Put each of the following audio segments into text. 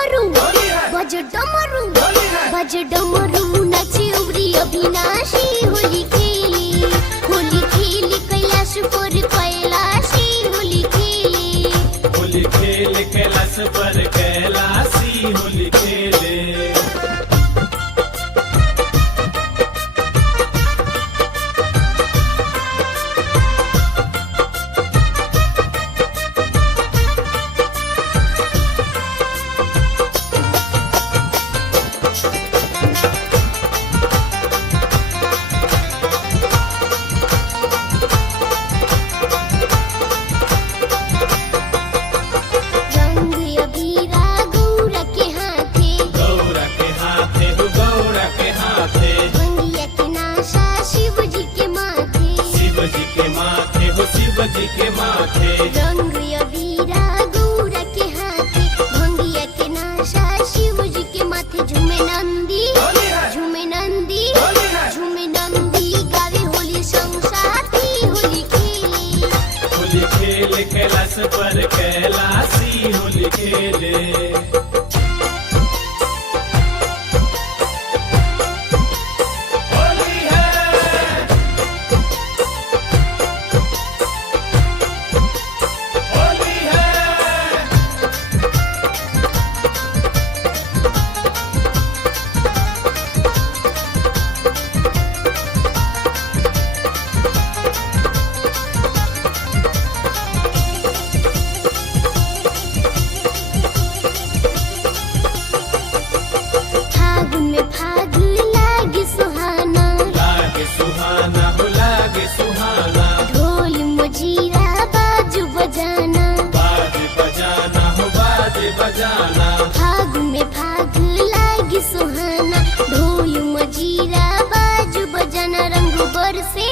डमरू बज डमरू नाचे उबरी अविनाशी होली खेली कैलाश पर कैलाशी होली खेले कैलाश पर कैलाशी होली खेले। शिव जी के माथे रंग अबीरा गौरा के हाथे भंगिया के नाशा शिव जी के माथे झूमे नंदी गावे होली संसाथी होली खेले कैलाश पर कैलाशी होली खेले। ढोल मजीरा बाज बजाना फाग में फाग लागी सुहाना ढोल मजीरा बाज बजाना रंग बरसे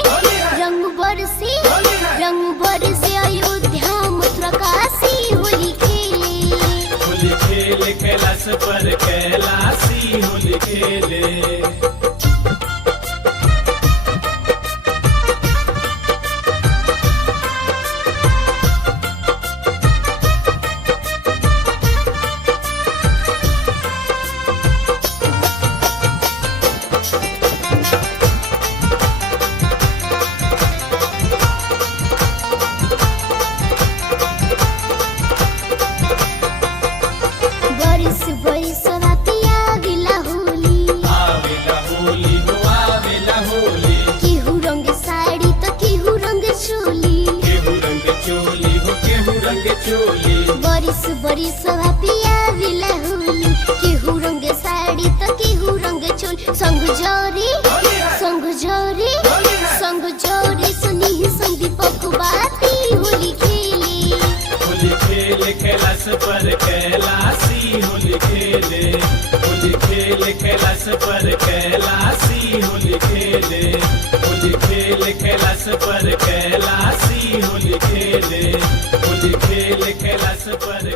अयोध्या मथुरा काशी होली खेले कैलाश पर कैलाशी होली खेले। बरिस पिया विला होली केहू रंग साड़ी तो केहू रंग चोल संग जोरी सुनी संदीपक बाती होली खेले कैलाश पर कैलाशी होली खेले कैलाश पर कैलाशी होली खेले कैलाश पर कैलाशी होली खेले कैलाश पर